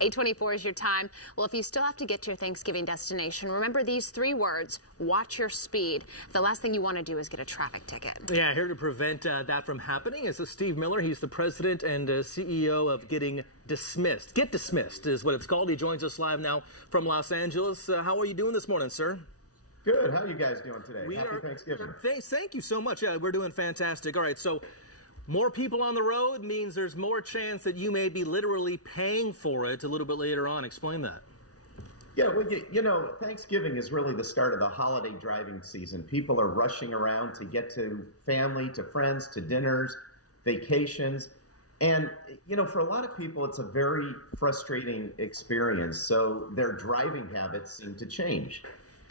8:24 is your time. Well, if you still have to get to your Thanksgiving destination, remember these 3 words: watch your speed. The last thing you want to do is get a traffic ticket. Yeah, here to prevent that from happening is Steve Miller. He's the president and CEO of GetDismissed. GetDismissed is what it's called. He joins us live now from Los Angeles. How are you doing this morning, sir? Good. How are you guys doing today? Happy Thanksgiving. Thank you so much. Yeah, we're doing fantastic. All right, so more people on the road means there's more chance that you may be literally paying for it a little bit later on. Explain that. Yeah, well, you know, Thanksgiving is really the start of the holiday driving season. People are rushing around to get to family, to friends, to dinners, vacations. And, you know, for a lot of people, it's a very frustrating experience. So their driving habits seem to change.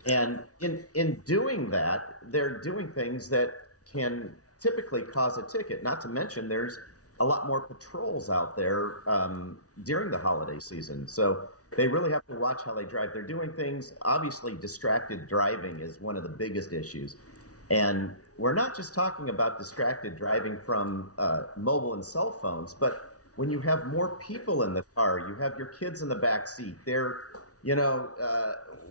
And in doing that, they're doing things that can typically cause a ticket. Not to mention there's a lot more patrols out there during the holiday season. So they really have to watch how they drive. They're doing things, obviously distracted driving is one of the biggest issues. And we're not just talking about distracted driving from mobile and cell phones, but when you have more people in the car, you have your kids in the back seat, they're, you know,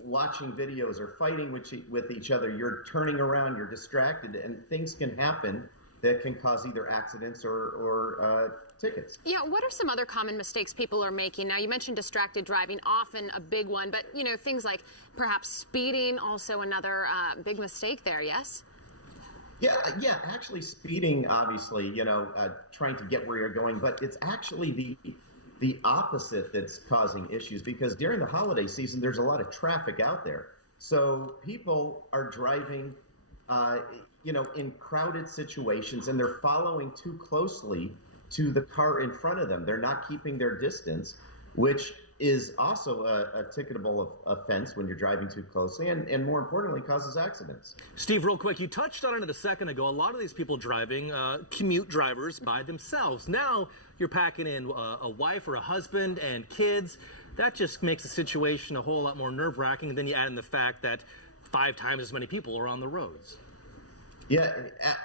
watching videos or fighting with each other, you're turning around, you're distracted, and things can happen that can cause either accidents or tickets. Yeah, what are some other common mistakes people are making? Now, you mentioned distracted driving, often a big one, but, you know, things like perhaps speeding, also another big mistake there, yes? Yeah, actually speeding, obviously, you know, trying to get where you're going, but it's actually the opposite that's causing issues, because during the holiday season, there's a lot of traffic out there. So people are driving, you know, in crowded situations, and they're following too closely to the car in front of them. They're not keeping their distance, which is also a ticketable offense when you're driving too closely, and more importantly, causes accidents. Steve, real quick, you touched on it a second ago. A lot of these people driving, commute drivers by themselves. Now you're packing in a wife or a husband and kids. That just makes the situation a whole lot more nerve-wracking. And then you add in the fact that 5 times as many people are on the roads. Yeah,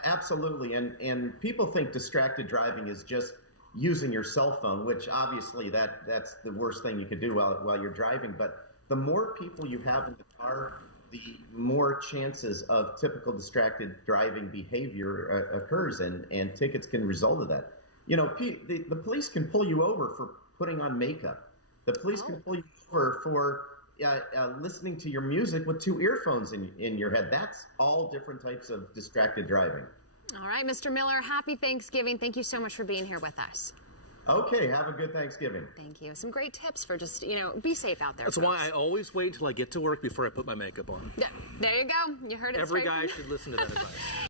absolutely. And people think distracted driving is just using your cell phone, which obviously that's the worst thing you could do while you're driving. But the more people you have in the car, the more chances of typical distracted driving behavior occurs, and tickets can result of that. You know, the police can pull you over for putting on makeup. The police can pull you over for listening to your music with 2 earphones in your head. That's all different types of distracted driving. All right, Mr. Miller, happy Thanksgiving. Thank you so much for being here with us. Okay, have a good Thanksgiving. Thank you. Some great tips for just, you know, be safe out there. That's why I always wait till I get to work before I put my makeup on. Yeah, there you go. You heard it. Every guy should listen to that advice.